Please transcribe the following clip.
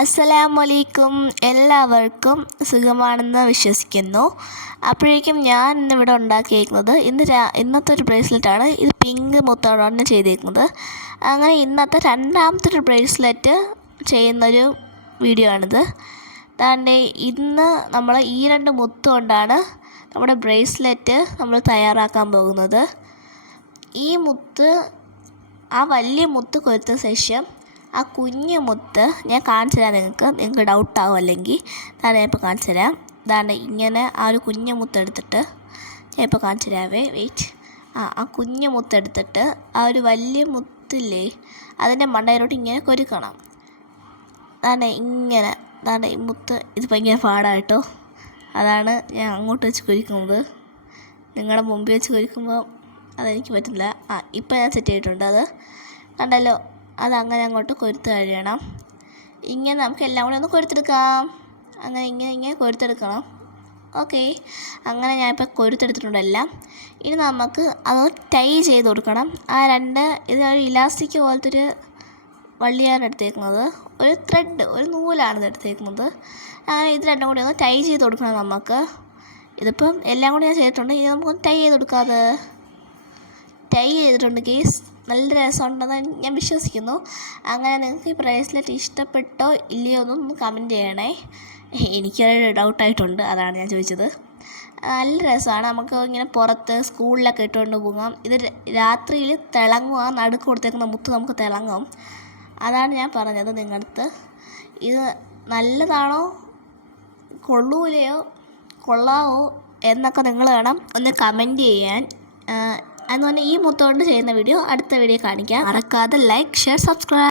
അസ്സലാമലൈക്കും. എല്ലാവർക്കും സുഖമാണെന്ന് വിശ്വസിക്കുന്നു. അപ്പോഴേക്കും ഞാൻ ഇന്നിവിടെ ഉണ്ടാക്കിയേക്കുന്നത് ഇന്നത്തെ ഒരു ബ്രേസ്ലെറ്റാണ്. ഇത് പിങ്ക് മുത്തോടാണ് ചെയ്തേക്കുന്നത്. അങ്ങനെ ഇന്നത്തെ രണ്ടാമത്തെ ഒരു ബ്രേസ്ലെറ്റ് ചെയ്യുന്നൊരു വീഡിയോ ആണിത്. അതാണ്ട് ഇന്ന് നമ്മൾ ഈ രണ്ട് മുത്ത് കൊണ്ടാണ് നമ്മുടെ ബ്രേസ്ലെറ്റ് നമ്മൾ തയ്യാറാക്കാൻ പോകുന്നത്. ഈ മുത്ത് ആ വലിയ മുത്ത് കൊരുത്ത ശേഷം ആ കുഞ്ഞു മുത്ത് ഞാൻ കാണിച്ചു തരാം. നിങ്ങൾക്ക് ഡൗട്ടാവും അല്ലെങ്കിൽ ഞാൻ ഇപ്പോൾ കാണിച്ചു തരാം. ഇതാണ്ട് ഇങ്ങനെ ആ ഒരു കുഞ്ഞു മുത്ത് എടുത്തിട്ട് ഞാൻ ഇപ്പോൾ കാണിച്ചു തരാവേ. വെയിറ്റ്. ആ കുഞ്ഞു മുത്ത് എടുത്തിട്ട് ആ ഒരു വലിയ മുത്തില്ലേ അതിൻ്റെ മണ്ടയിലോട്ട് ഇങ്ങനെ കൊരുക്കണം. അതാണ് ഇങ്ങനെ. അതാണ് ഈ മുത്ത്. ഇത് ഭയങ്കര പാടാട്ടോ. അതാണ് ഞാൻ അങ്ങോട്ട് വെച്ച് കൊരിക്കുന്നത്. നിങ്ങളുടെ മുമ്പിൽ വെച്ച് കൊരിക്കുമ്പോൾ അതെനിക്ക് പറ്റില്ല. ഇപ്പം ഞാൻ സെറ്റ് ചെയ്തിട്ടുണ്ട്. അത് കണ്ടല്ലോ. അതങ്ങനെ അങ്ങോട്ട് കൊരുത്ത് കഴിയണം. ഇങ്ങനെ നമുക്ക് എല്ലാം കൂടെ ഒന്ന് കൊരുത്തെടുക്കാം. അങ്ങനെ ഇങ്ങനെ കൊരുത്തെടുക്കണം. ഓക്കെ, അങ്ങനെ ഞാനിപ്പോൾ കൊരുത്തെടുത്തിട്ടുണ്ട് എല്ലാം. ഇനി നമുക്ക് അത് ടൈ ചെയ്ത് കൊടുക്കണം. ഇത് ഒരു ഇലാസ്റ്റിക് പോലത്തെ ഒരു വള്ളിയാണ് എടുത്തേക്കുന്നത്. ഒരു ത്രെഡ്, ഒരു നൂലാണ് എടുത്തേക്കുന്നത്. അങ്ങനെ ഇത് രണ്ടും കൂടി ഒന്ന് ടൈ ചെയ്ത് കൊടുക്കണം നമുക്ക്. ഇതിപ്പം എല്ലാം കൂടി ഞാൻ ചെയ്തിട്ടുണ്ട്. ഇനി നമുക്കൊന്ന് ടൈ ചെയ്ത് കൊടുക്കാതെ ടൈ ചെയ്തിട്ടുണ്ട് കേസ്. നല്ല രസമുണ്ടെന്ന് ഞാൻ വിശ്വസിക്കുന്നു. അങ്ങനെ നിങ്ങൾക്ക് ഈ ബ്രേസ്ലെറ്റ് ഇഷ്ടപ്പെട്ടോ ഇല്ലയോ എന്നൊന്ന് കമൻറ്റ് ചെയ്യണേ. എനിക്കൊരു ഡൗട്ടായിട്ടുണ്ട്, അതാണ് ഞാൻ ചോദിച്ചത്. നല്ല രസമാണ്. നമുക്ക് ഇങ്ങനെ പുറത്ത് സ്കൂളിലൊക്കെ ഇട്ടുകൊണ്ട് പോകാം. ഇത് രാത്രിയിൽ തിളങ്ങും. ആ നടുക്ക് കൊടുത്തേക്കുന്ന മുത്ത് നമുക്ക് തിളങ്ങും. അതാണ് ഞാൻ പറഞ്ഞത് നിങ്ങളടുത്ത്. ഇത് നല്ലതാണോ കൊള്ളാവോ എന്നൊക്കെ നിങ്ങൾ വേണം ഒന്ന് കമൻറ്റ് ചെയ്യാൻ. അതുപോലെ ഈ മുത്തോണ്ട് ചെയ്യുന്ന വീഡിയോ അടുത്ത വീഡിയോ കാണിക്കാം. മറക്കാതെ ലൈക്ക്, ഷെയർ, സബ്സ്ക്രൈബ്.